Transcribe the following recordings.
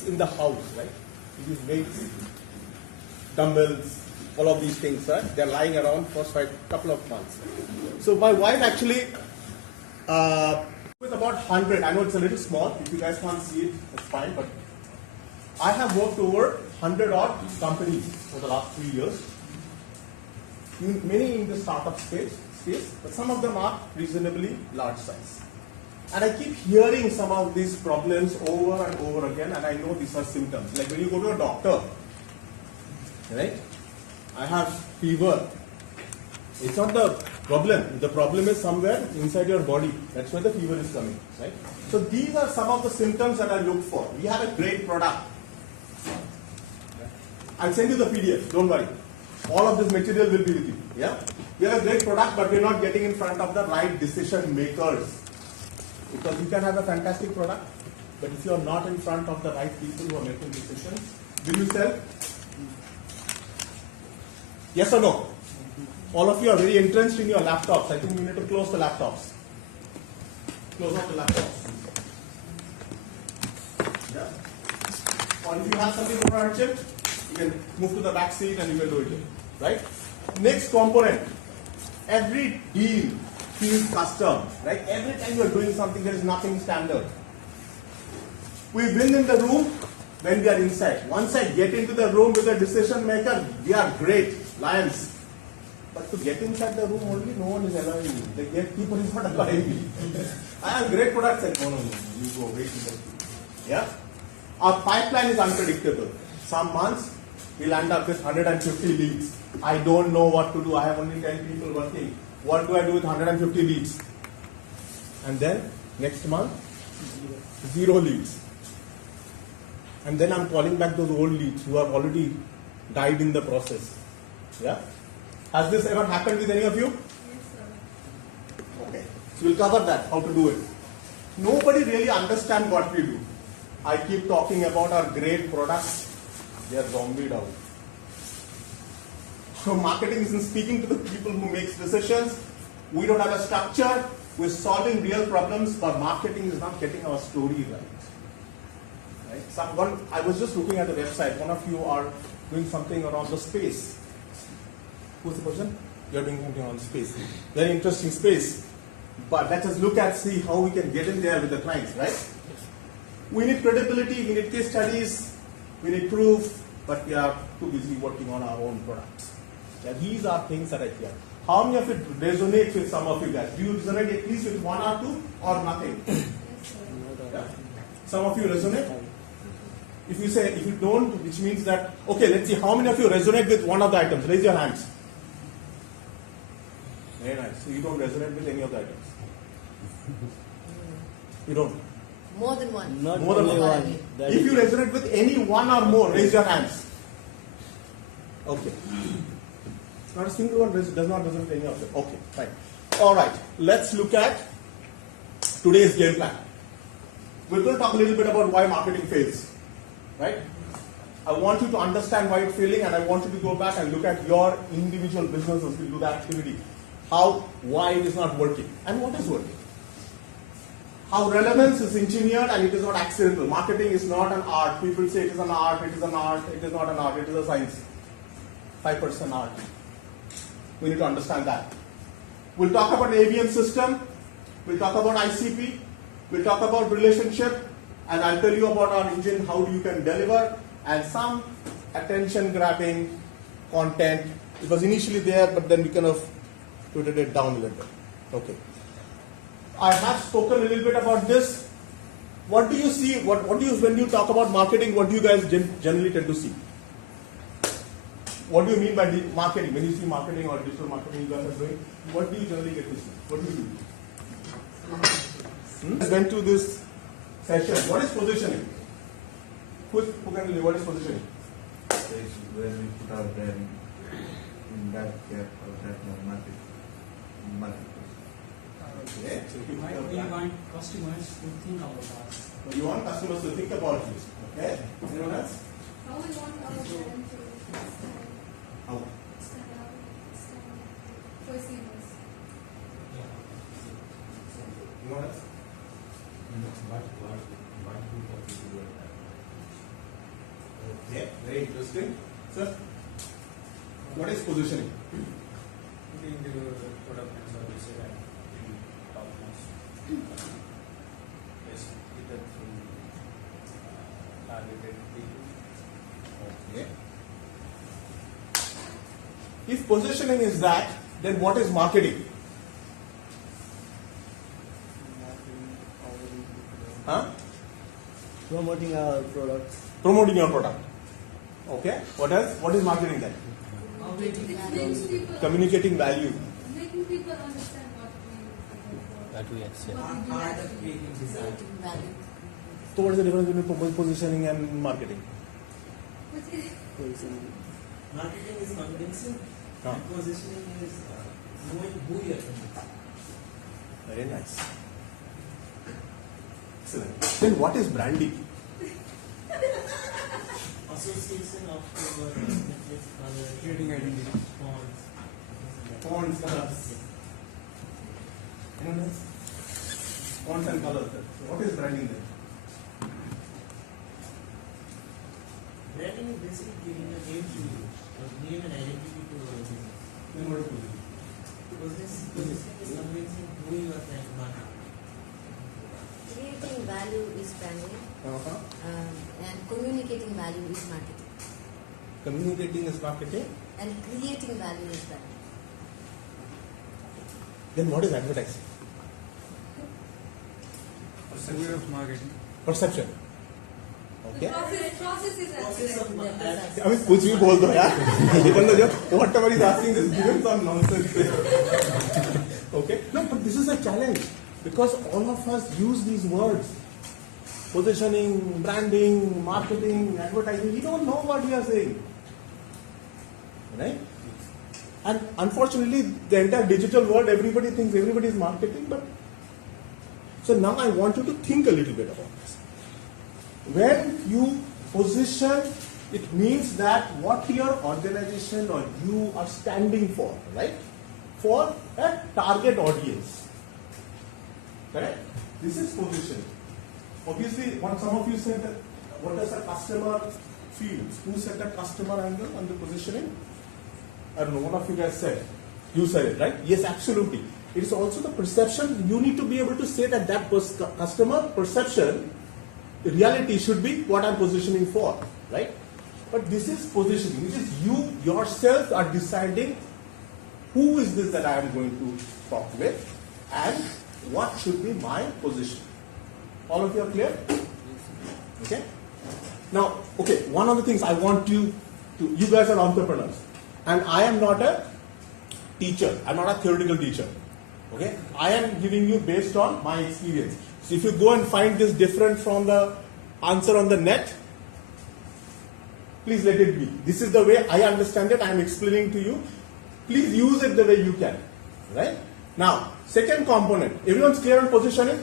weights in the house, right? These weights, dumbbells, all of these things, right? They're lying around for a couple of months. So my wife actually, with about 100, I know it's a little small, if you guys can't see it, it's fine, but I have worked over 100 odd companies for the last 3 years. Many in the startup space, but some of them are reasonably large size. And I keep hearing some of these problems over and over again, and I know these are symptoms. Like when you go to a doctor, right? I have fever. It's not the problem. The problem is somewhere inside your body. That's where the fever is coming, right? So these are some of the symptoms that I look for. We have a great product. I'll send you the PDF, don't worry. All of this material will be with you. Yeah? We have a great product, but we're not getting in front of the right decision makers. Because you can have a fantastic product, but if you're not in front of the right people who are making decisions, will you sell? Yes or no? All of you are very entrenched in your laptops. I think you need to close the laptops. Close off the laptops. Yeah. Or if you have something to run chip, you can move to the back seat and you can do it. Right? Next component. Every deal feels custom. Right? Every time you are doing something, there is nothing standard. We win in the room when we are inside. Once I get into the room with a decision maker, we are great, lions. But to get inside the room only, no one is allowing me. The gatekeeper is not allowing me. I have great products and no, you go wait. Yeah? Our pipeline is unpredictable. Some months, we'll end up with 150 leads. I don't know what to do. I have only 10 people working. What do I do with 150 leads? And then, next month, 0 leads. And then I'm calling back those old leads who have already died in the process. Yeah? Has this ever happened with any of you? Yes, sir. Okay. So we'll cover that, how to do it. Nobody really understands what we do. I keep talking about our great products. They are zombied out. So marketing isn't speaking to the people who make decisions. We don't have a structure. We're solving real problems, but marketing is not getting our story right. Right? I was just looking at the website. One of you are doing something around the space. Who's the person? You're doing something on space. Very interesting space. But let us look at, see how we can get in there with the clients, right? We need credibility, we need case studies, we need proof, but we are too busy working on our own products. Yeah, these are things that I hear. How many of it resonates with some of you guys? Do you resonate at least with one or two or nothing? Yes, sir. Yeah? Some of you resonate? If you don't, which means that, okay, let's see how many of you resonate with one of the items. Raise your hands. Very nice. So you don't resonate with any of the items. You don't? More than one. Not More than only one. one. If you resonate with any one or more, raise your hands. Okay. Not a single one does not resonate with any of them. Okay, fine. All right. Let's look at today's game plan. We're going to talk a little bit about why marketing fails. Right? I want you to understand why it's failing, and I want you to go back and look at your individual businesses. We'll do the activity. Why it is not working, and what is working. How relevance is engineered and it is not accidental. Marketing is not an art. People say it is an art, it is an art, it is not an art, it is a science. 5% art. We need to understand that. We'll talk about ABM system, we'll talk about ICP, we'll talk about relationship, and I'll tell you about our engine, how you can deliver, and some attention grabbing content. It was initially there, but then we kind of tweeted it down a little bit. Okay. I have spoken a little bit about this. What do you see? When you talk about marketing, what do you guys generally tend to see? What do you mean by marketing? When you see marketing or digital marketing you guys are doing, what do you generally get to see? What do you do? I went to this session. What is positioning? Who can tell me what is positioning? It's where we put our brand in that gap or that market. Okay. So We want customers to think about us. you want customers to think about you. Okay. Anyone else? How we want our brand to stand How? out, perceive us. Anyone else? What people do that? Okay, very interesting. Sir, what is positioning? Putting the product and service at the topmost. Yes, either through targeted people. Okay. If positioning is that, then what is marketing? Huh? Promoting our products. Promoting your product. Okay. What else? What is marketing then? It makes people Communicating value. making people understand what we That we accept. what we do. Creating value. So what is the difference between positioning and marketing? But it- Marketing is convincing, Huh. and positioning is knowing who you are convincing. Very nice. Excellent. Then what is branding? Association of your messages, colors, Creating identity. fonts. Fonts, colors. Anyone else? Fonts and colors. So what is branding then? Branding is basically giving a name to you, or name and identity to your business. Then what is positioning? Positioning is convincing who you are trying to market. Creating value is branding, and communicating value is marketing, Communicating is marketing. and creating value is branding. Then what is advertising? Way of marketing. Perception. The Okay. process is Process of advertising. I mean, कुछ भी बोल दो यार. Even though whatever he's asking is given some nonsense. Okay. No, but this is a challenge because all of us use these words: positioning, branding, marketing, advertising. We don't know what we are saying, right? And unfortunately, the entire digital world, everybody thinks everybody is marketing. But so now I want you to think a little bit about this. When you position, it means that what your organization or you are standing for, right? For a target audience. Correct? This is positioning. Obviously, some of you said that what does a customer feel? Who said that customer angle on the positioning? I don't know, one of you guys said. You said it, right? Yes, absolutely. It is also the perception. You need to be able to say that customer perception, reality should be what I'm positioning for, right? But this is positioning, which is you yourself are deciding who is this that I am going to talk with and what should be my position. All of you are clear? Okay? Now, okay, one of the things I want you guys are entrepreneurs, and I am not a teacher, I'm not a theoretical teacher. Okay? I am giving you based on my experience. So if you go and find this different from the answer on the net, please let it be. This is the way I understand it, I am explaining to you. Please use it the way you can. Right? Now, second component, everyone's clear on positioning?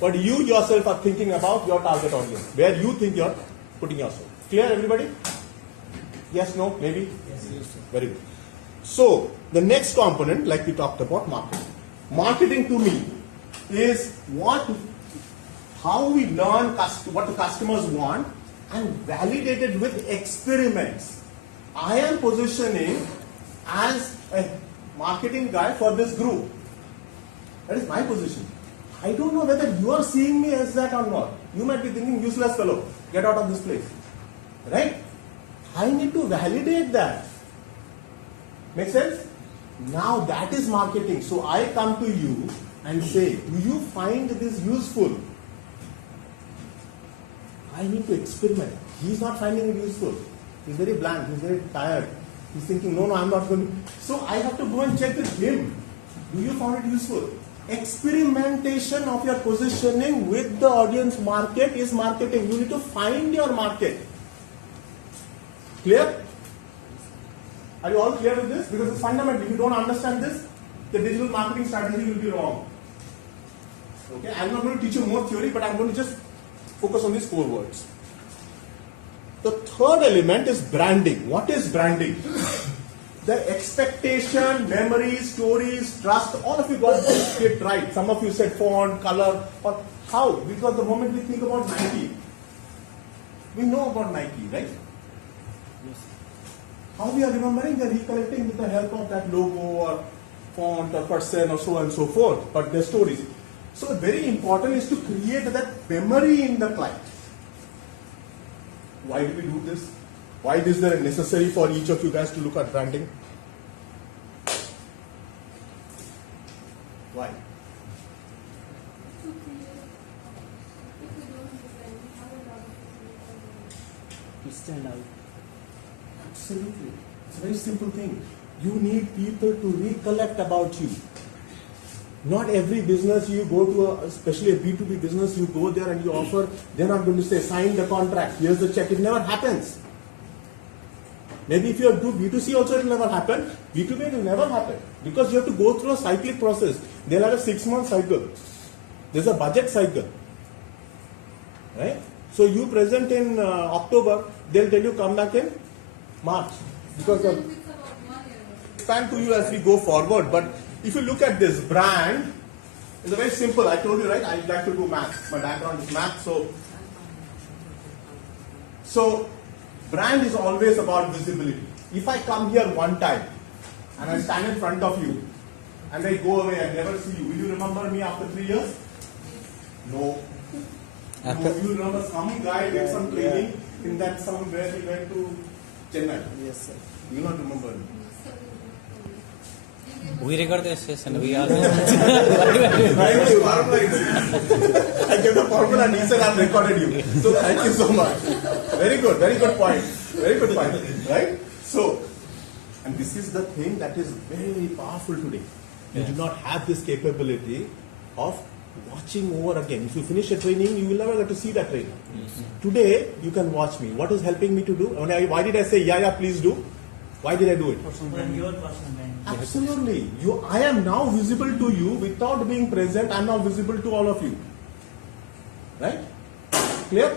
But you yourself are thinking about your target audience, where you think you're putting yourself. Clear, everybody? Yes, no, maybe? Yes. Very good. So, the next component, like we talked about, marketing. Marketing to me is how we learn what the customers want and validate it with experiments. I am positioning as a marketing guy for this group. That is my position. I don't know whether you are seeing me as that or not. You might be thinking, useless fellow, get out of this place. Right? I need to validate that. Make sense? Now that is marketing. So I come to you and say, do you find this useful? I need to experiment. He's not finding it useful. He's very blank. He's very tired. He's thinking, no, I'm not going to. So I have to go and check with him. Do you find it useful? Experimentation of your positioning with the audience market is marketing. You need to find your market. Clear? Are you all clear with this? Because it's fundamental. If you don't understand this, the digital marketing strategy will be wrong. Okay? I'm not going to teach you more theory, but I'm going to just focus on these 4 words. The third element is branding. What is branding? The expectation, memories, stories, trust, all of you got it right. Some of you said font, color, or how? Because the moment we think about Nike, we know about Nike, right? Yes. How we are remembering? We are recollecting with the help of that logo or font or person or so on and so forth, but their stories. So very important is to create that memory in the client. Why do we do this? Why is there necessary for each of you guys to look at branding? Why? To create, if we don't design, how will other people To stand out. Absolutely. It's a very simple thing. You need people to recollect about you. Not every business you go to, especially a B2B business, you go there and you offer, they're not going to say, sign the contract, here's the check. It never happens. Maybe if you do B2C also, it will never happen. B2B, it will never happen. Because you have to go through a cyclic process. They'll have a 6-month cycle. There's a budget cycle. Right? So you present in October, they'll tell you come back in March. Because the Sometimes it's about 1 year. expand to you as we go forward. But if you look at this brand, it's very simple. I told you, right? I like to do math. My background is math. So brand is always about visibility. If I come here one time and I stand in front of you and I go away and never see you, will you remember me after 3 years? No. No, you remember some guy did some training in that somewhere he went to Chennai. Yes, sir. You will not remember me. We record this session. We are. Thank you. I gave the formula and he said I've recorded you. So thank you so much. Very good point. Very good point. Right? So, and this is the thing that is very powerful today. You do not have this capability of watching over again. If you finish a training, you will never get to see that training. Today, you can watch me. What is helping me to do? Why did I say, yeah, please do? Why did I do it? When your personal brand. Absolutely. I am now visible to you without being present. I am now visible to all of you. Right? Clear?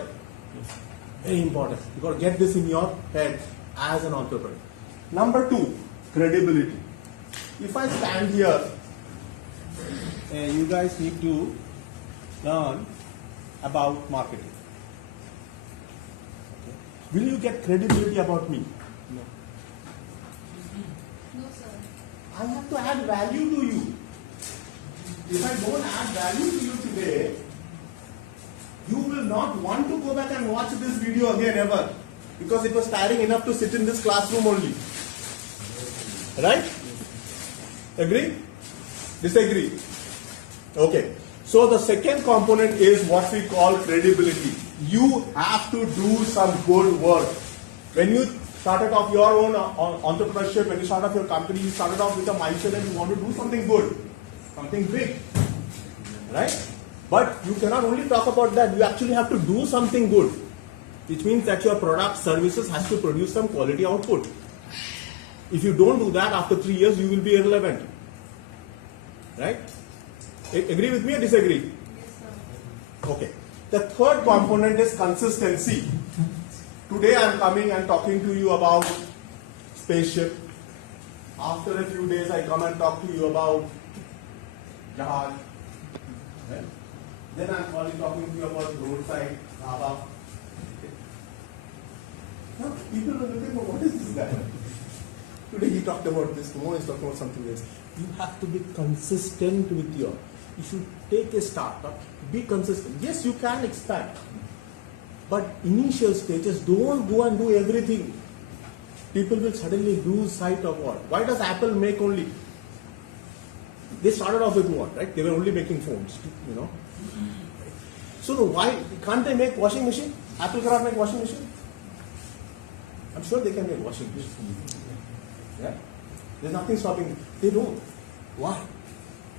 Very important. You got to get this in your head as an entrepreneur. Number 2, credibility. If I stand here, you guys need to learn about marketing. Okay. Will you get credibility about me? No, sir. I have to add value to you. If I don't add value to you today, you will not want to go back and watch this video again ever. Because it was tiring enough to sit in this classroom only. Right? Agree? Disagree? Okay. So the second component is what we call credibility. You have to do some good work. When you started off your own entrepreneurship, when you start off your company, you started off with a mindset that you want to do something good, something big, right? But you cannot only talk about that, you actually have to do something good, which means that your product, services has to produce some quality output. If you don't do that, after 3 years, you will be irrelevant, right? Agree with me or disagree? Yes, sir. Okay. The third component is consistency. Today I am coming and talking to you about spaceship. After a few days I come and talk to you about jahaj. Right? Then I am talking to you about roadside dhaba. Now people are looking for what is this guy? Today he talked about this, tomorrow he is talking about something else. You have to be consistent with your. If you take a startup, be consistent. Yes, you can expand. But initial stages, don't go and do everything. People will suddenly lose sight of what? Why does Apple make only? They started off with what, right? They were only making phones, you know. So why can't they make washing machine? Apple cannot make washing machine? I'm sure they can make washing machine. Yeah? There's nothing stopping. They don't. Why?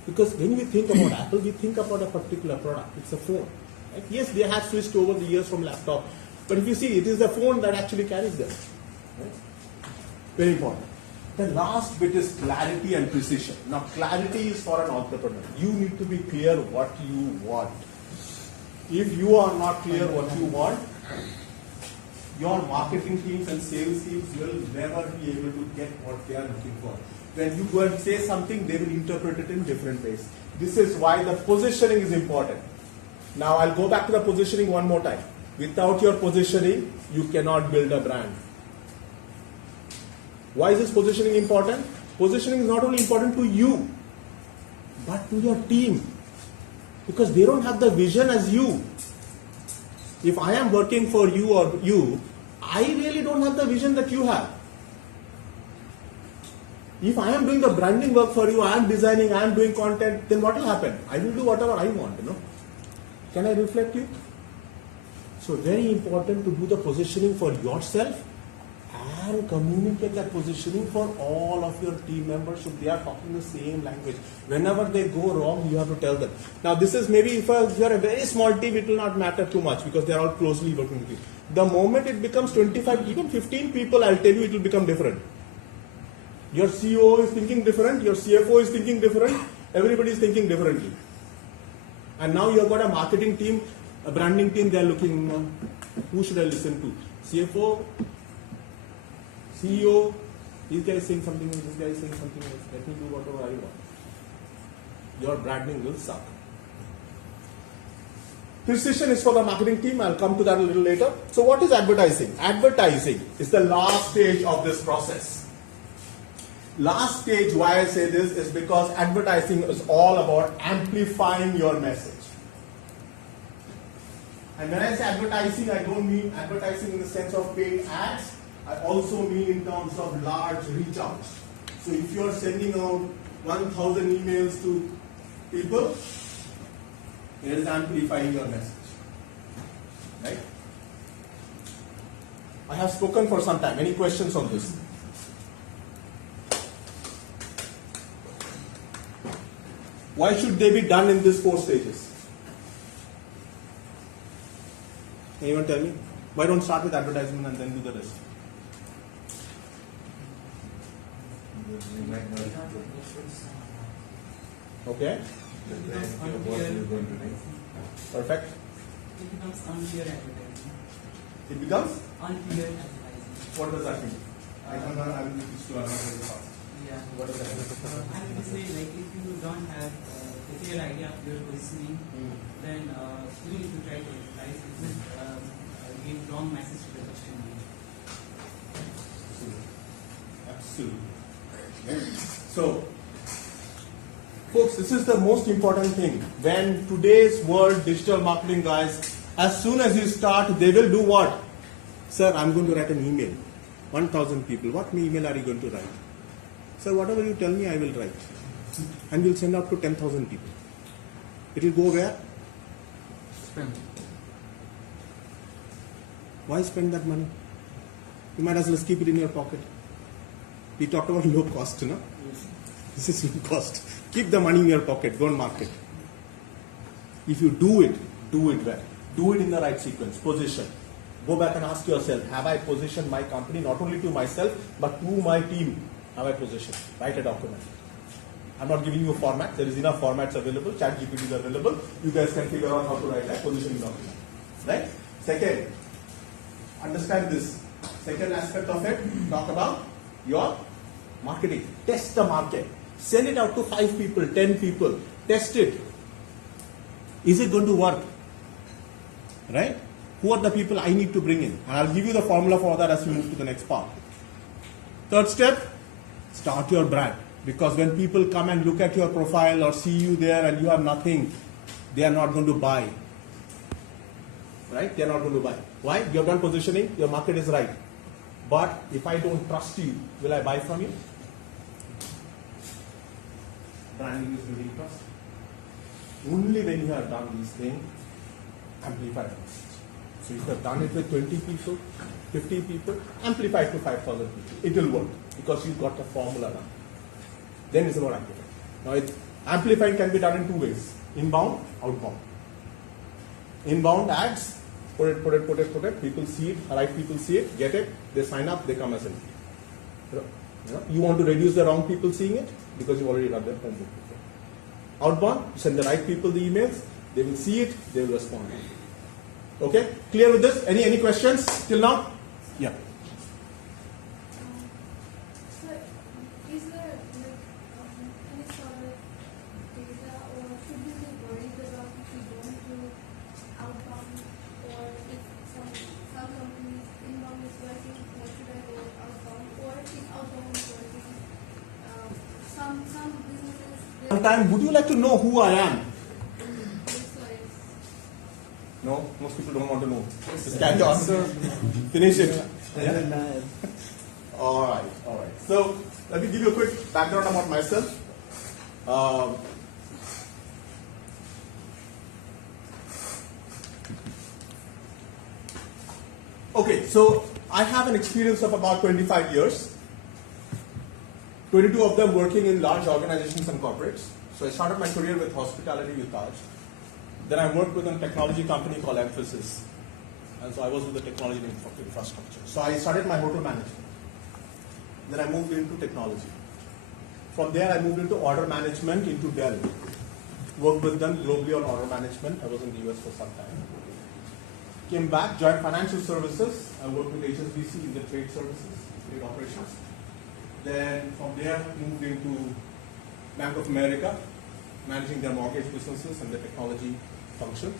Because when we think about Apple, we think about a particular product. It's a phone. Right? Yes, they have switched over the years from laptop. But if you see, it is the phone that actually carries them. Right? Very important. The last bit is clarity and precision. Now, clarity is for an entrepreneur. You need to be clear what you want. If you are not clear what you want, your marketing teams and sales teams will never be able to get what they are looking for. When you go and say something, they will interpret it in different ways. This is why the positioning is important. Now, I'll go back to the positioning one more time. Without your positioning, you cannot build a brand. Why is this positioning important? Positioning is not only important to you, but to your team. Because they don't have the vision as you. If I am working for you or you, I really don't have the vision that you have. If I am doing the branding work for you, I am designing, I am doing content, then what will happen? I will do whatever I want, Can I reflect you? So very important to do the positioning for yourself and communicate that positioning for all of your team members so they are talking the same language. Whenever they go wrong, you have to tell them. Now this is maybe if you are a very small team, it will not matter too much because they are all closely working with you. The moment it becomes 25, even 15 people, I'll tell you it will become different. Your CEO is thinking different, your CFO is thinking different, everybody is thinking differently. And now you have got a marketing team, a branding team, they are looking, who should I listen to? CFO, CEO, this guy is saying something else, this guy is saying something else, let me do whatever I want. Your branding will suck. Precision is for the marketing team, I'll come to that a little later. So what is advertising? Advertising is the last stage of this process. Last stage, why I say this is because advertising is all about amplifying your message. And when I say advertising, I don't mean advertising in the sense of paid ads. I also mean in terms of large reach outs. So if you are sending out 1,000 emails to people, it is amplifying your message. Right? I have spoken for some time. Any questions on this? Why should they be done in these 4 stages? Anyone tell me? Why don't start with advertisement and then do the rest? Okay. Perfect. It becomes unclear advertising. It becomes? Unclear advertising. What does that mean? I will teach you another very fast. Yeah. What does that mean? I mean to say, like, if you don't have a clear idea of your positioning, then even if you try to advertise, it will give wrong message to the customer. Absolutely. So, folks, this is the most important thing. When today's world, digital marketing guys, as soon as you start, they will do what? Sir, I'm going to write an email. 1,000 people. What email are you going to write? Sir, whatever you tell me, I will write. And we'll send out to 10,000 people. It will go where? Spend. Why spend that money? You might as well keep it in your pocket. We talked about low cost, no? This is low cost. Keep the money in your pocket. Go and market. If you do it well. Do it in the right sequence. Position. Go back and ask yourself, have I positioned my company not only to myself, but to my team? Have I positioned? Write a document. I'm not giving you a format. There is enough formats available. ChatGPT is available. You guys can figure out how to write a positioning document. Right? Second, understand this. Second aspect of it, talk about your marketing. Test the market. Send it out to 5 people, 10 people. Test it. Is it going to work? Right? Who are the people I need to bring in? And I'll give you the formula for that as we move to the next part. Third step, start your brand. Because when people come and look at your profile or see you there and you have nothing, they are not going to buy. Right? They are not going to buy. Why? You have done positioning, your market is right. But if I don't trust you, will I buy from you? Branding is building trust. Only when you have done these things, amplify the message. So if you have done it with 20 people, 50 people, amplify it to 5,000 people. It will work because you've got a formula now. Then it's about amplifying. Now, amplifying can be done in 2 ways. Inbound, outbound. Inbound ads, put it. People see it, right people see it, get it, they sign up, they come as an. You want to reduce the wrong people seeing it because you've already done their homework before. Outbound, you send the right people the emails, they will see it, they will respond. Okay? Clear with this? Any questions till now? Yeah. So, is there any sort of data, or should we be worried about if we don't do outbound, or if some companies inbound is working, what should I go outbound, or if outbound sometime. Would you like to know who I am? Yes, sir. No, most people don't want to know. Just carry on. Finish it. I'm a nair. All right, all right. So let me give you a quick background about myself. Okay, so I have an experience of about 25 years. 22 of them working in large organizations and corporates. So I started my career with hospitality with Taj. Then I worked with a technology company called Emphasis. And so I was with the technology infrastructure. So I started my hotel management. Then I moved into technology. From there I moved into order management into Dell. Worked with them globally on order management. I was in the US for some time. Came back, joined financial services. I worked with HSBC in the trade services, trade operations. Then from there moved into Bank of America, managing their mortgage businesses and the technology functions.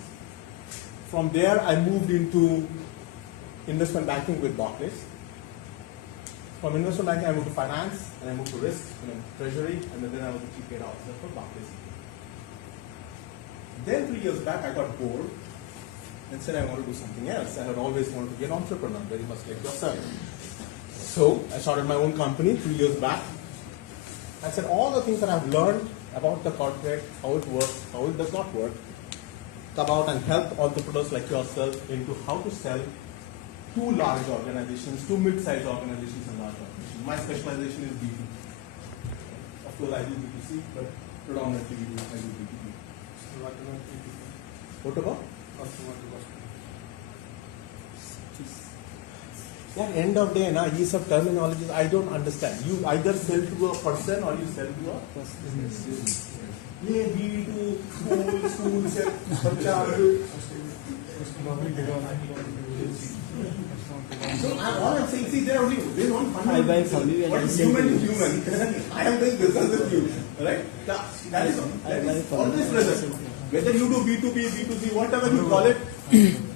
From there I moved into investment banking with Barclays. From investment banking I moved to finance, and I moved to risk, and then treasury, and then I was the chief data officer for Barclays. Then 3 years back I got bored and said I want to do something else. I had always wanted to be an entrepreneur, very much like yourself. So I started my own company 3 years back. I said all the things that I've learned about the corporate, how it works, how it does not work, come out and help entrepreneurs like yourself into how to sell to large organizations, to mid-sized organizations and large organizations. My specialization is B2B. Of course I do B2C, but predominantly I do B2B. So what about B2B? What about? Customer to customer. Yeah, end of day, na, these are terminologies I don't understand. You either sell to a person or you sell to a business. Yeah, B2, school, sell, so all I'm saying, see, there are only one I buy from you and what I is sell human to is you. human. I am doing business with you, right? That is always present. Whether you do B2B, B2C, whatever you call it,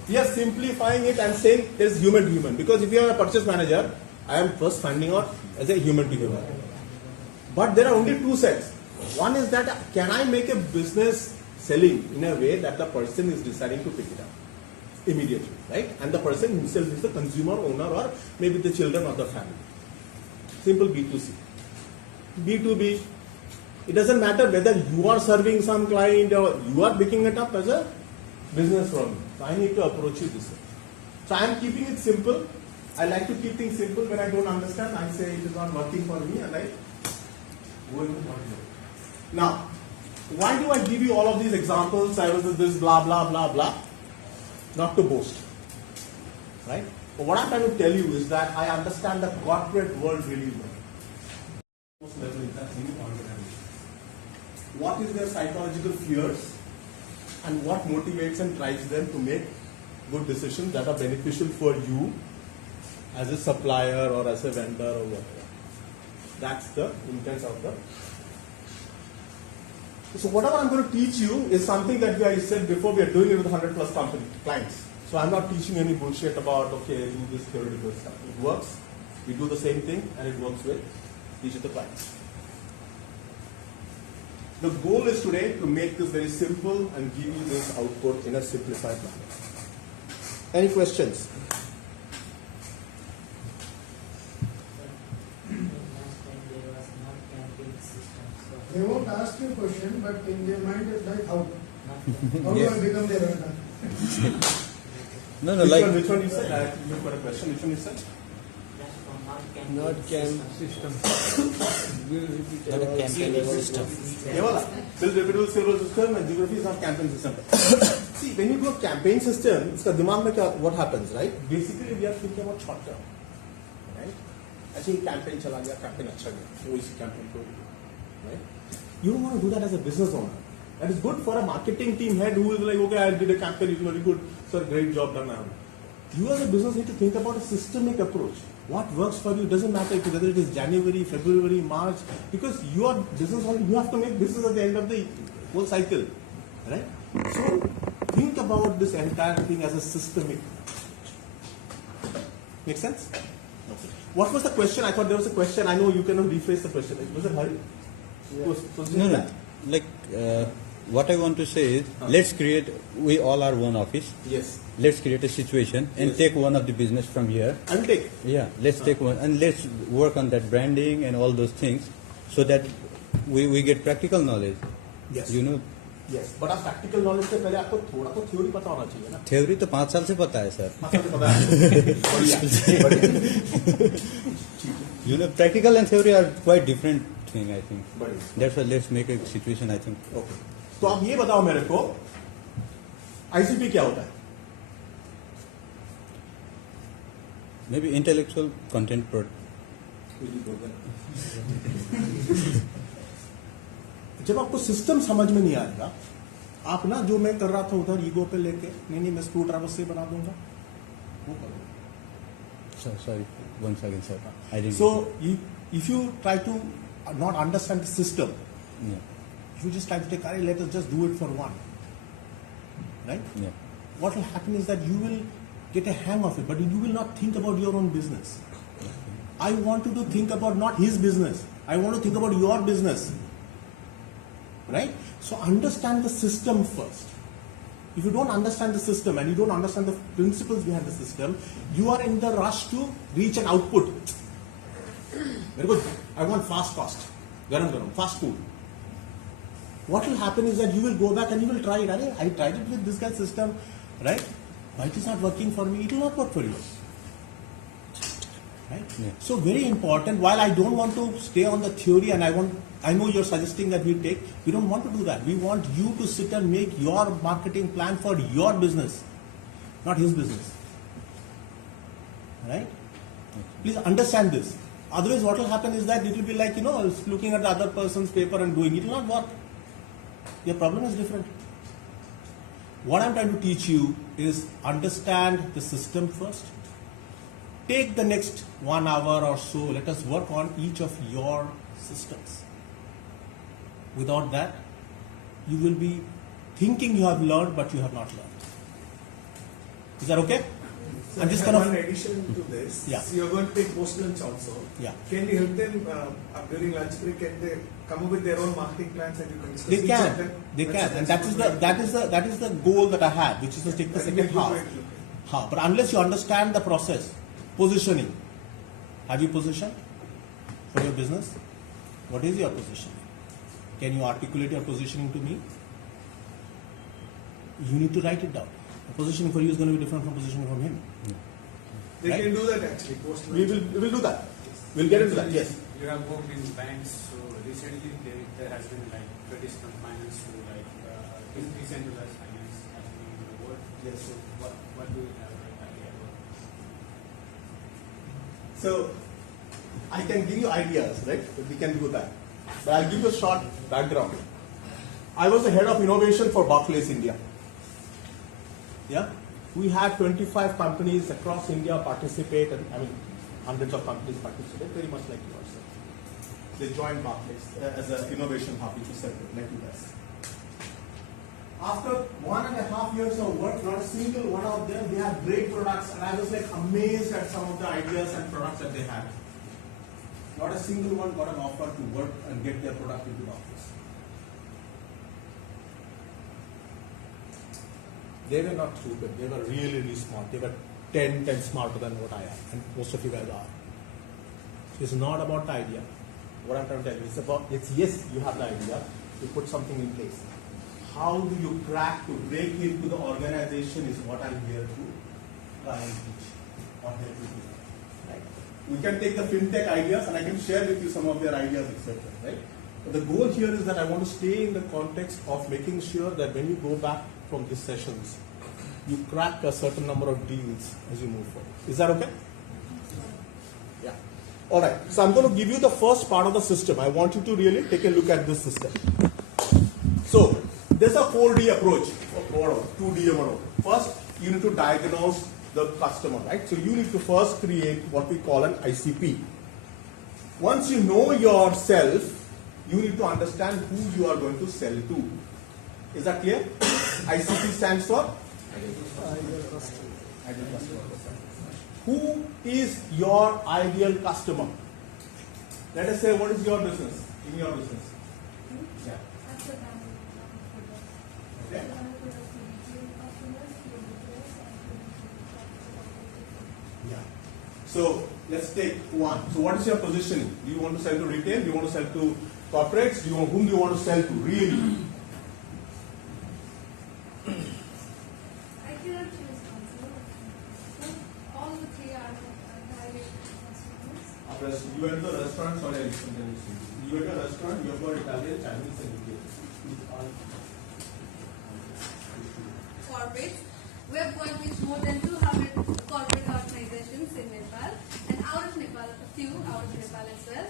we are simplifying it and saying there's human to human. Because if you are a purchase manager, I am first finding out as a human to human. But there are only two sets. One is that can I make a business selling in a way that the person is deciding to pick it up immediately, right? And the person himself is the consumer, owner, or maybe the children or the family. Simple B2C. B2B, it doesn't matter whether you are serving some client or you are picking it up as a business from me. So I need to approach you this way. So I am keeping it simple. I like to keep things simple. When I don't understand, I say it is not working for me and I go into what it is. Now, why do I give you all of these examples? I was with this blah blah blah blah. Not to boast, right? But what I'm trying to tell you is that I understand the corporate world really well. What is their psychological fears and what motivates and drives them to make good decisions that are beneficial for you as a supplier or as a vendor or whatever. That's the intent of the. So whatever I'm going to teach you is something that I said before, we are doing it with 100 plus clients. So I'm not teaching any bullshit about, okay, do this theoretical stuff. It works. We do the same thing and it works with each of the clients. The goal is today to make this very simple and give you this output in a simplified manner. Any questions? They won't ask you a question, but in their mind is like how? How do I become their vendor? No, Which one you said? I look for a question. Which one you said? not can system. Will repeat about system. ये वाला build repeatable scalable system and geography is not campaign system. See, when you do a campaign system, इसका दिमाग में क्या what happens, right? Basically, we are thinking about short term, right? ऐसे ही campaign चला गया, campaign अच्छा गया, वो इसी campaign को, right? You don't want to do that as a business owner. That is good for a marketing team head who is like, okay, I did a campaign, it's very good, sir, great job done now. You as a business need to think about a systemic approach. What works for you doesn't matter whether it is January, February, March, because you are business owner, you have to make business at the end of the whole cycle, right? So think about this entire thing as a systemic. Make sense? Okay. What was the question? I thought there was a question. I know you cannot rephrase the question. Was it Hari? Yeah. Was No. like what I want to say is, let's create. We all are one office. Yes. Let's create a situation and Yes. take one of the business from here. I will take. Yeah, let's take one and let's work on that branding and all those things, so that we get practical knowledge. Yes. You know, Yes. But आप practical knowledge से पहले आपको थोड़ा तो theory पता होना चाहिए ना. theory तो 5 साल से पता है सर. मतलब पता है. बढ़िया. You know, practical and theory are quite different thing. I think. बढ़िया. That's why let's make a situation. I think. Okay. तो आप ये बताओ मेरे को, ICP क्या होता है? Maybe intellectual content pro. जब आपको सिस्टम समझ में नहीं आएगा, आप ना जो मैं कर रहा था उधर ईगो पे लेके, नहीं मैं स्क्रू ड्राइवर से बना दूंगा, वो करो. Sorry, one second, sir. I didn't. So if you try to not understand the system, Yeah. if you just try to take, let us just do it for one, right? Yeah. What will happen is that you will get a hang of it, but you will not think about your own business. I want you to think about not his business. I want to think about your business. Right? So understand the system first. If you don't understand the system and you don't understand the principles behind the system, you are in the rush to reach an output. Very good. I want fast cost. Garam garam, fast food. What will happen is that you will go back and you will try it. I tried it with this guy's system, right? Why it is not working for me? It will not work for you. Right? Yeah. So very important. While I don't want to stay on the theory, and I know you're suggesting that we don't want to do that. We want you to sit and make your marketing plan for your business, not his business. Right? Please understand this. Otherwise, what will happen is that it will be like, looking at the other person's paper and doing it. It will not work. Your problem is different. What I'm trying to teach you is understand the system first. Take the next 1 hour or so, let us work on each of your systems. Without that, you will be thinking you have learned, but you have not learned. Is that okay? So I'm just I have gonna- one addition to this. Yeah. So you're going to take post lunch also. Yeah. Can you help them during lunch break? Can they come up with their own marketing plans and you can discuss They each can. of them? They can. And That's that is the goal that I have, which is to take the That will second be half. good. But unless you understand the process, positioning. Have you positioned for your business? What is your positioning? Can you articulate your positioning to me? You need to write it down. The positioning for you is going to be different from positioning from him. They Right? can do that actually post lunch. We will do that. We'll get into that. Yes. You have worked in banks, so recently there has been like traditional finance to like decentralized finance happening in the world. Yes. So what do you have like idea about? So I can give you ideas, right? We can do that. But I'll give you a short background. I was the head of innovation for Barclays India. Yeah? We had 25 companies across India participate, and hundreds of companies participate, very much like yours. They joined Barclays as an innovation hub, which is separate, like you guys. After 1.5 years of work, not a single one of them, they had great products, and I was like amazed at some of the ideas and products that they had. Not a single one got an offer to work and get their product into the office. They were not stupid, they were really, really smart. They were 10 times smarter than what I am, and most of you guys are. So it's not about the idea. What I'm trying to tell you, it's yes, you have the idea, you put something in place. How do you crack to break into the organization is what I'm here to try and teach or help you do. Right? We can take the fintech ideas and I can share with you some of their ideas, etc. Right? But the goal here is that I want to stay in the context of making sure that when you go back from these sessions, you crack a certain number of deals as you move forward. Is that okay? Yeah. All right. So I'm going to give you the first part of the system. I want you to really take a look at this system. So there's a 4D approach, or 2D. First, you need to diagnose the customer, right? So you need to first create what we call an ICP. Once you know yourself, you need to understand who you are going to sell to. Is that clear? ICP stands for? Ideal customer. Who is your ideal customer? Let us say, what is your business? In your business? Yeah. Yeah. So let's take one. So what is your positioning? Do you want to sell to retail? Do you want to sell to corporates? Whom do you want to sell to? Really? I cannot choose one. So all the three are direct customers. You went to a restaurant, sorry, I listened to you. You went to a restaurant, you have got Italian, Chinese, and Indian. Corporates. We have worked with more than 200 corporate organizations in Nepal, and out of Nepal, a few out of Nepal as well.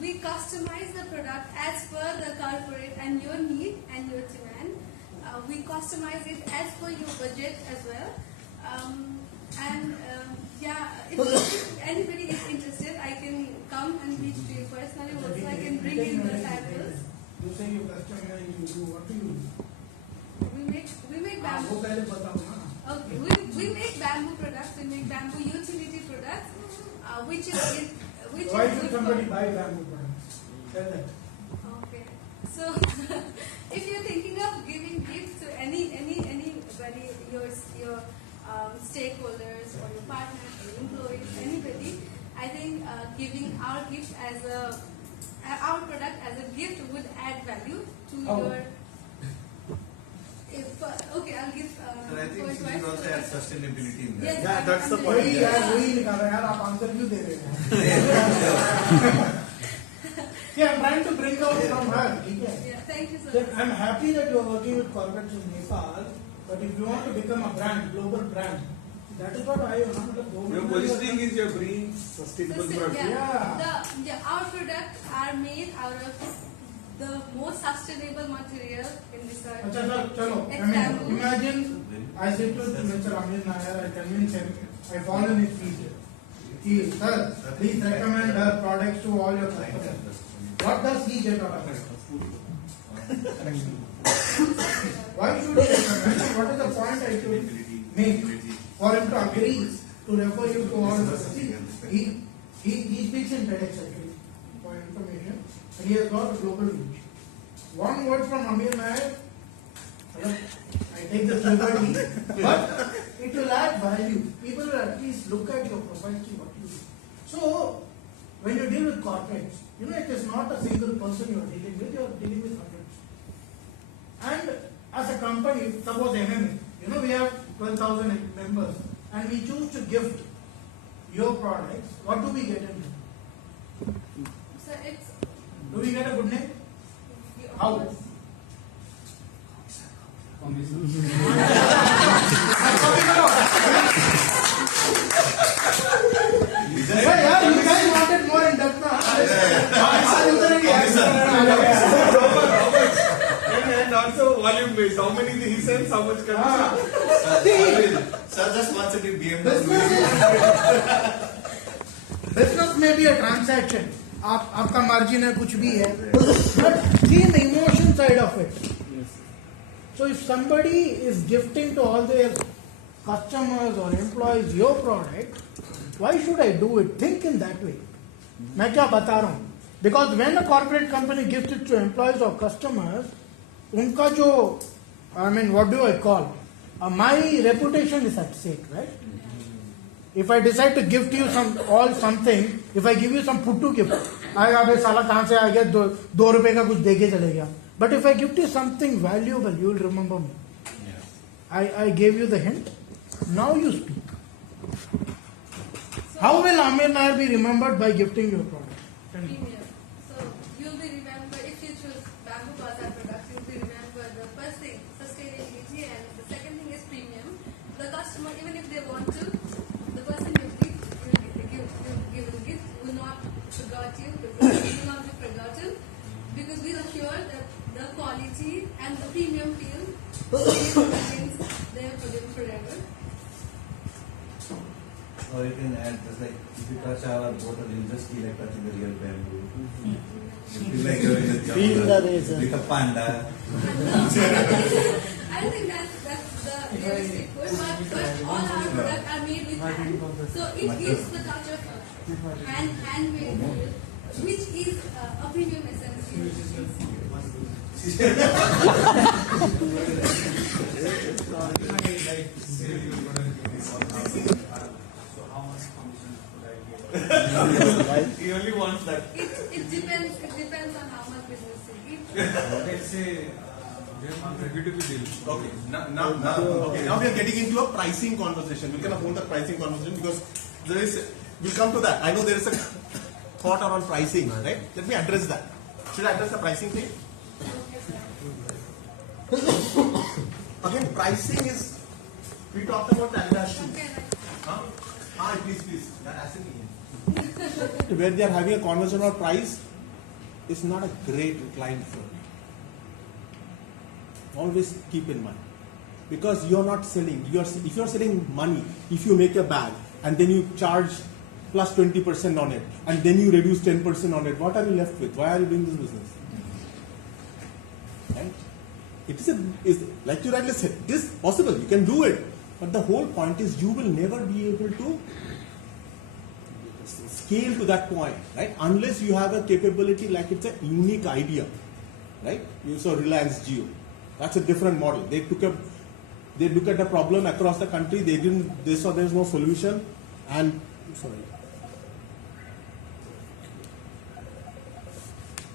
We customize the product as per the corporate and your need and your demand. We customize it as per your budget as well. If anybody is interested, I can come and reach to you personally. Also, I can bring in the samples. You say you customize, you do what do you do? We make bamboo. Okay, we make bamboo products. We make bamboo utility products, which Why is should good somebody for. buy bamboo products? Tell that. Okay, so if you're thinking of giving gifts to anybody, your stakeholders or your partners or employees, anybody, I think giving our gift as our product as a gift would add value to your. Okay, I'll give. And I think you should also add sustainability in that. Yes, Yeah, that's the point. वही निकाल रहा है यार, आप answer क्यों दे रहे हैं? Yeah, I'm trying to bring out from her. ठीक है? Yeah, thank you so Then much. I'm happy that you are working with corporates in Nepal, but if you want to become a brand, global brand, that is what I want. Your positioning is you're bringing sustainable products. Our products are made out of the most sustainable material in this earth. अच्छा sir चलो, I mean, imagine I sit with Mr. Amir Nair, I convince him, I fall in his feet. He, sir, please recommend our products to all your customers. What does he get out of it? Why should he recommend? What is the point I should make for him to agree to refer you to all the customers? He speaks in TEDx actually, for information, and he has got a global reach. One word from Amir Nair, I take the liberty, but it will add value. People will at least look at your profile, see what you do. So, when you deal with corporates, it is not a single person you are dealing with, you are dealing with hundreds. And as a company, suppose MMA, we have 12,000 members, and we choose to gift your products, what do we get in return? So it's. Do we get a good name? How? Yeah, you guys wanted more in depth, And also volume based. How many he sends, how much commission? Sir just wants to be BMW. Business may be a transaction. आपका margin है कुछ भी है, but see the emotion side of it. So if somebody is gifting to all their customers or employees your product, why should I do it? Think in that way. मैं क्या बता रहा हूँ? Because when a corporate company gives it to employees or customers, उनका जो, I mean, what do I call? My reputation is at stake, right? If I decide to give to you something, if I give you some puttu gift, आएगा बे साला कहाँ से आ गया, दो रुपए का कुछ देके चले गया. But if I give you something valuable, you will remember me. I gave you the hint. Now you speak. How will Amir Nair be remembered by gifting your product? Premium. So you'll be remembered if you choose bamboo bazaar products. You'll be remembered the first thing, sustainability, and the second thing is premium. The customer, even if they want to, the person you give the gift will not forget you. Will not be forgotten because we assure that the quality and the premium feel remains there for them forever. Or you can add just like if you touch our bottle, you just feel like touching the real bamboo. You feel like you're in a jungle with a panda. I don't think that's the realistic word, but all our products are made with hand, so it gives the touch of handmade feel, which is a premium essence. He only wants that. It depends on how much business you give. Let's say I'm ready to be deal. Okay, now we are getting into a pricing conversation. We can hold the pricing conversation because we'll come to that. I know there is a thought around pricing, right? Let me address that. Should I address the pricing thing? Again, pricing is, we talked about Adidas shoes. Okay, Please. That asking me. Where they are having a conversation about price is not a great inclined for me. Always keep in mind. Because you are not selling. If you are selling money, if you make a bag and then you charge plus 20% on it and then you reduce 10% on it, what are you left with? Why are you doing this business? Right? It is like you rightly said, it is possible, you can do it. But the whole point is you will never be able to scale to that point, right? Unless you have a capability like it's a unique idea, right? You saw Reliance Jio. That's a different model. They look at the problem across the country. They saw there's no solution, and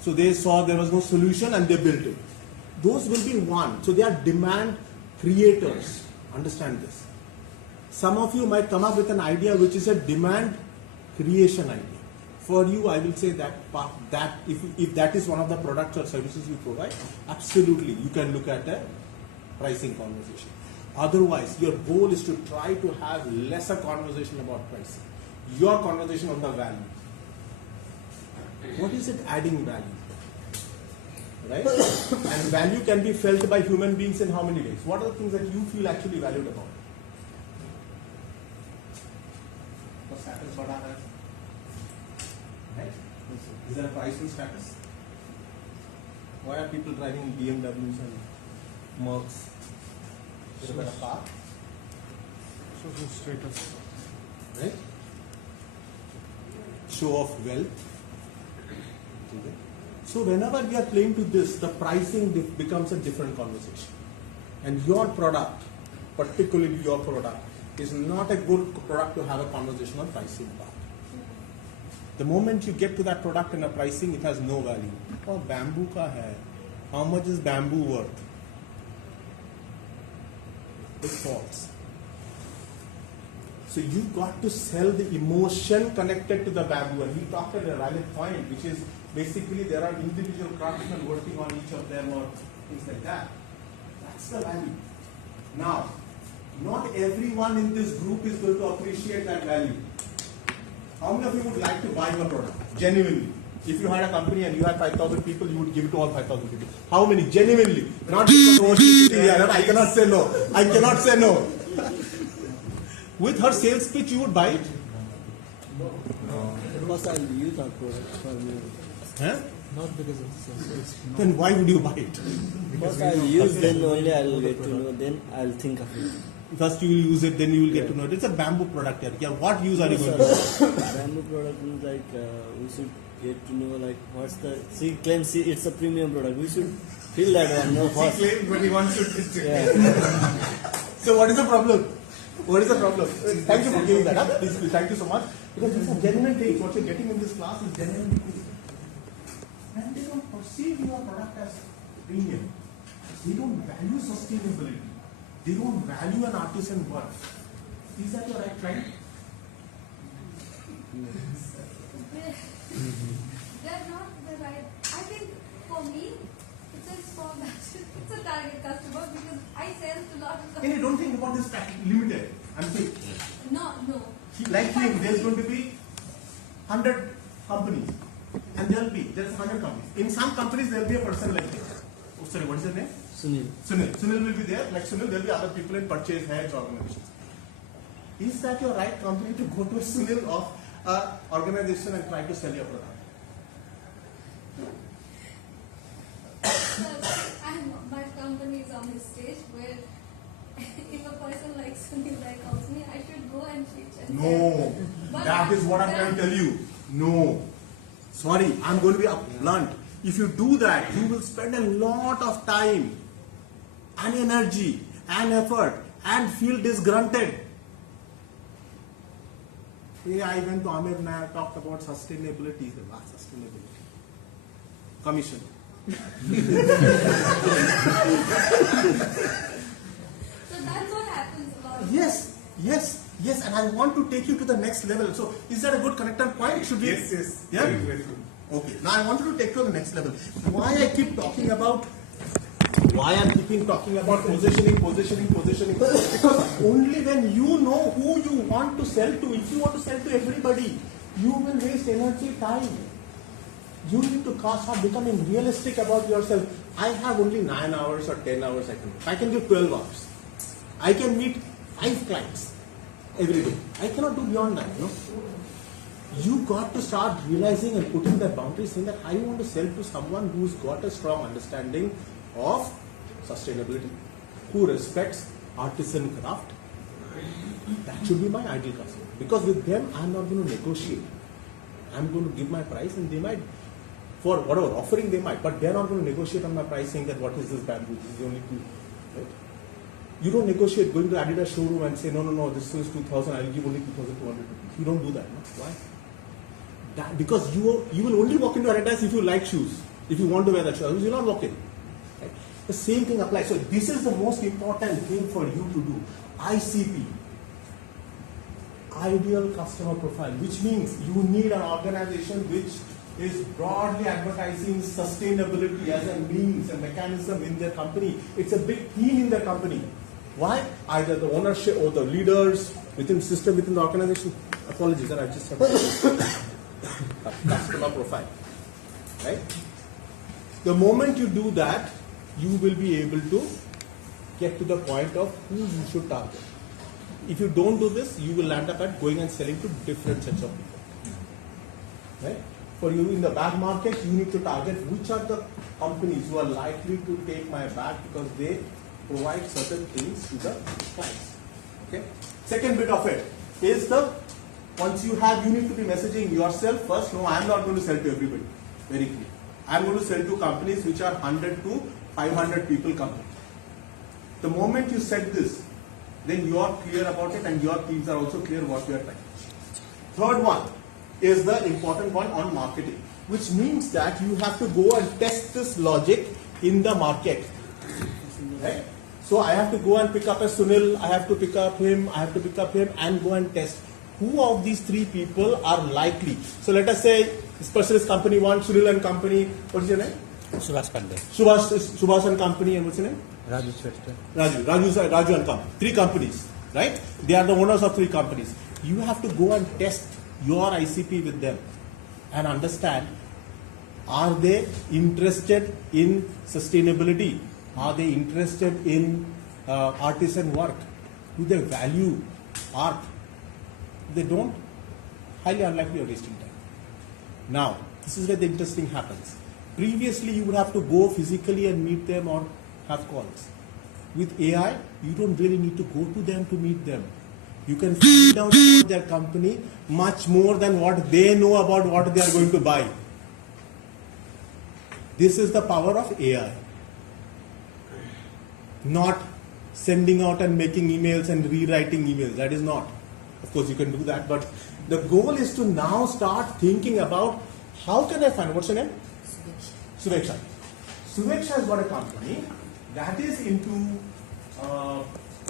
so they saw there was no solution and they built it. Those will be one. So they are demand creators. Understand this. Some of you might come up with an idea which is a demand creation idea. For you, I will say that if that is one of the products or services you provide, absolutely you can look at a pricing conversation. Otherwise, your goal is to try to have lesser conversation about pricing. Your conversation on the value. What is it adding value? Right? And value can be felt by human beings in how many ways? What are the things that you feel actually valued about? The status what are right? Is there a pricing status? Why are people driving BMWs and Mercs? Is it a better car? Social status. Right? Show of wealth. Okay. So whenever we are playing to this, the pricing becomes a different conversation. And your product, particularly your product, is not a good product to have a conversation on pricing about. The moment you get to that product and a pricing, it has no value. Oh, bamboo ka hai. How much is bamboo worth? It's false. So you've got to sell the emotion connected to the bamboo. And we talked at a valid point, which is basically there are individual craftsmen working on each of them or things like that. That's the value. Now, not everyone in this group is going to appreciate that value. How many of you would like to buy your product? Genuinely. If you had a company and you had 5,000 people, you would give it to all 5,000 people. How many? Genuinely. Not because I cannot say no. I cannot say no. With her sales pitch, you would buy it? No. Because I'll use our product for me. Huh? Not because of sales. Then why would you buy it? Because I'll use, then only I'll get to know, then I'll think of it. First you will use it, then you will get to know it. It's a bamboo product here. Yeah, what use are you going to do? Bamboo product means like we should get to know like what's the, she claims it's a premium product. We should feel that one. No, first. She claimed 21 should district. Yeah. So what is the problem? What is the problem? Thank you for giving that up. Please, thank you so much. Because these are genuine things. What you're getting in this class is genuine things. And they don't perceive your product as premium. They don't value sustainability. They don't value an artisan work. Is that your right trend? They're not the right. I think for me, it's a small match. It's a target customer because I sell to a lot of. And you don't think about this limited. I'm saying. No. Like him, there's going to be 100 companies. And there's 100 companies. In some companies, there'll be a person like this. Oh, sorry, what is your name? Sunil. Sunil will be there. Like Sunil, there'll be other people in purchase, heads, organizations. Is that your right company to go to a Sunil of an organization and try to sell your product? My company is on this stage where if a person like Sunil like calls me, I should go and pitch and No. That is what I'm trying to tell you. No. Sorry, I'm going to be blunt. If you do that, you will spend a lot of time and energy and effort and feel disgruntled. Hey, I went to Amir and I talked about sustainability. He said, what sustainability? Commission. So that's what happens a lot. Yes, and I want to take you to the next level. So, is that a good connector point? Should we? Yes. Yeah? Very, very good. Okay. Now I wanted to take you to the next level. Why I keep talking about? Why I'm keeping talking about positioning? Because only when you know who you want to sell to, if you want to sell to everybody, you will waste energy, time. You need to start becoming realistic about yourself. I have only 9 hours or 10 hours I can give 12 hours. I can meet 5 clients every day. I cannot do beyond that, no? You got to start realizing and putting that boundary, saying that I want to sell to someone who's got a strong understanding of sustainability, who respects artisan craft. That should be my ideal customer. Because with them, I'm not going to negotiate. I'm going to give my price and they might, for whatever offering they might, but they're not going to negotiate on my price saying that what is this bamboo, this is the only two. Right? You don't negotiate going to Adidas showroom and say, no, this is 2,000, I'll give only 2,200 rupees. You don't do that, no? Why? Because you will only walk into Adidas if you like shoes, if you want to wear that shoe, otherwise you'll not walk in. Right? The same thing applies. So this is the most important thing for you to do. ICP, ideal customer profile, which means you need an organization which is broadly advertising sustainability as a means, a mechanism in their company. It's a big theme in their company. Why? Either the ownership or the leaders within the system, within the organization. Apologies, that I just have customer profile. Right? The moment you do that, you will be able to get to the point of who you should target. If you don't do this, you will land up at going and selling to different sets of people. Right? For you in the bag market, you need to target which are the companies who are likely to take my bag because they provide certain things to the clients. Okay. Second bit of it is once you need to be messaging yourself first. No, I am not going to sell to everybody. Very clear. I am going to sell to companies which are 100 to 500 people companies. The moment you said this, then you are clear about it and your teams are also clear what you are trying. Third one is the important one on marketing, which means that you have to go and test this logic in the market. Right? So I have to go and pick up a Sunil, I have to pick up him, and go and test. Who of these 3 people are likely? So let us say this person is company 1, Sunil and company, what's your name? Subhash Pandey. Subhash and company, and what's your name? Raju Shrestha. Raju and company. 3 companies, right? They are the owners of 3 companies. You have to go and test your ICP with them and understand, are they interested in sustainability? Are they interested in artisan work? Do they value art? If they don't, highly unlikely you're wasting time. Now, this is where the interesting happens. Previously, you would have to go physically and meet them or have calls. With AI, you don't really need to go to them to meet them. You can find out about their company much more than what they know about what they are going to buy. This is the power of AI. Not sending out and making emails and rewriting emails. That is not. Of course, you can do that, but the goal is to now start thinking about how can I find, what's your name? Suveksha. Suveksha has got a company that is into,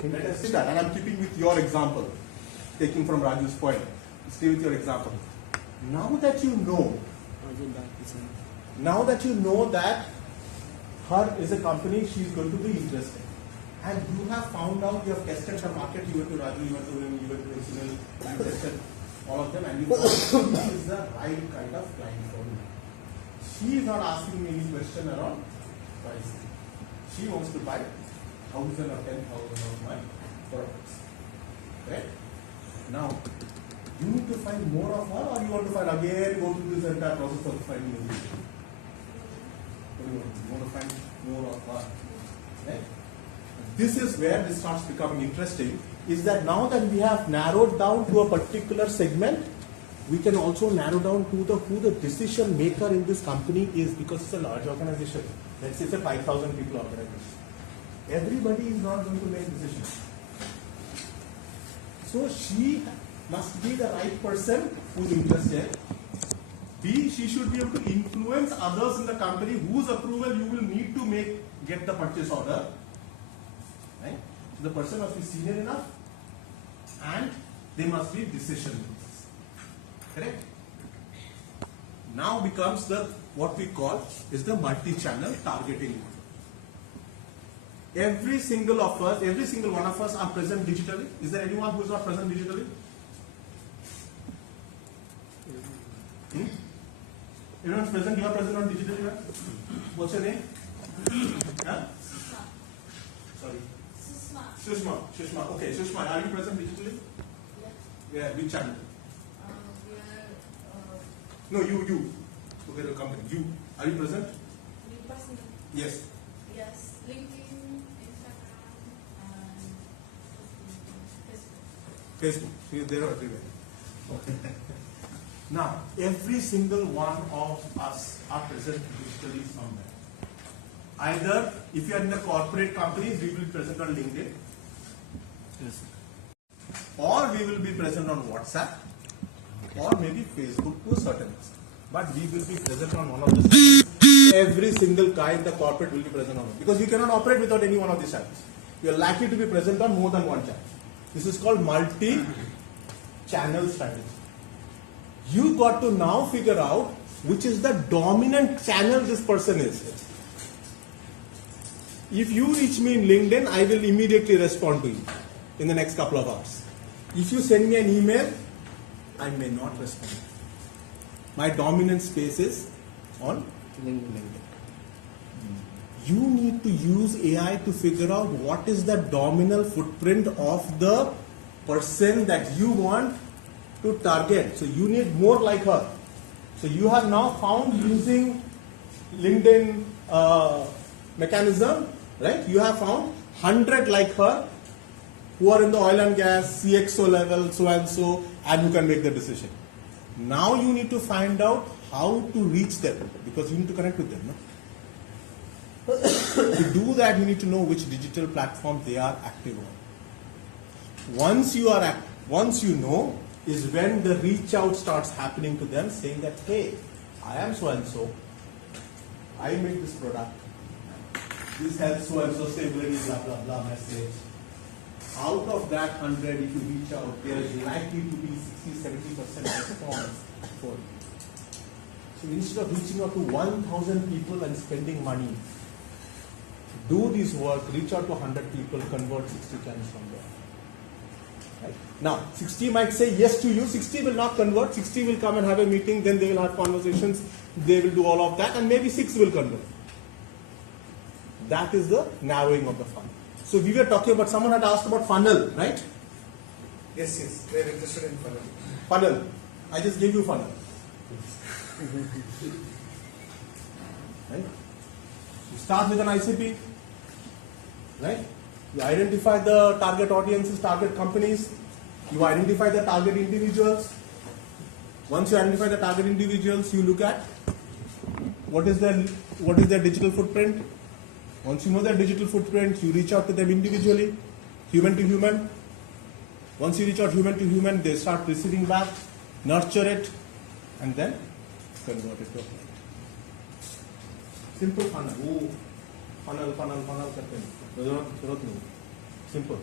let us say that, and I'm keeping with your example, taking from Raju's point. Stay with your example. Now that you know that her is a company she is going to be interested, and you have found out, you have tested the market, you went to Raju, you went to him, you went to Sunil, you tested all of them, and you found this is the right kind of client for me. She is not asking me any question around pricing. She wants to buy 1,000 or 10,000 of my products. Right? Now, you need to find more of her, or you want to find again, go through this entire process of finding everything? What do you want? You want to find more of her. Right? This is where this starts becoming interesting, is that now that we have narrowed down to a particular segment, we can also narrow down to who the decision maker in this company is, because it's a large organization. Let's say it's a 5,000 people organization. Everybody is not going to make decisions. So she must be the right person who's interested. B, she should be able to influence others in the company whose approval you will need to get the purchase order. Right? So the person must be senior enough and they must be decision makers. Correct? Now becomes what we call is the multi-channel targeting. Every single one of us are present digitally. Is there anyone who is not present digitally? Everyone's present. You are present on digitally, right? What's your name? Huh? Sorry. Sushma. Okay, Sushma, are you present digitally? Yeah. Which channel? No, you. Okay, the company. You. Are you present? Me personally. Yes. Yes. LinkedIn, Instagram, and Facebook. They are everywhere. Now, every single one of us are present digitally somewhere. Either, if you are in the corporate companies, we will be present on LinkedIn. Yes. Or we will be present on WhatsApp. Or maybe Facebook to a certain extent. But we will be present on one of the channels. Every single guy in the corporate will be present on it. Because you cannot operate without any one of these channels. You are likely to be present on more than one channel. This is called multi-channel strategy. You got to now figure out which is the dominant channel this person is. If you reach me in LinkedIn, I will immediately respond to you in the next couple of hours. If you send me an email, I may not respond. My dominant space is on LinkedIn. You need to use AI to figure out what is the dominant footprint of the person that you want to target. So you need more like her. So you have now found using LinkedIn mechanism, right? You have found 100 like her who are in the oil and gas, CXO level, so and so, and who can make the decision. Now you need to find out how to reach them because you need to connect with them. No? To do that, you need to know which digital platform they are active on. Once you know, is when the reach out starts happening to them, saying that, hey, I am so and so, I make this product, this helps so and so stability, blah blah blah message. Out of that 100, if you reach out, there is likely to be 60-70% response for you. So instead of reaching out to 1,000 people and spending money, do this work, reach out to 100 people, convert 60 times from there. Right? Now, 60 might say yes to you, 60 will not convert, 60 will come and have a meeting, then they will have conversations, they will do all of that, and maybe 6 will convert. That is the narrowing of the funnel. So we were talking about, someone had asked about funnel, right? Yes, we are interested in funnel. Funnel. I just gave you funnel. Right? You start with an ICP, right? You identify the target audiences, target companies. You identify the target individuals. Once you identify the target individuals, you look at what is their digital footprint. Once you know their digital footprint, you reach out to them individually, human to human. Once you reach out human to human, they start receiving back, nurture it, and then convert it to a client. Simple funnel. Funnel. Simple.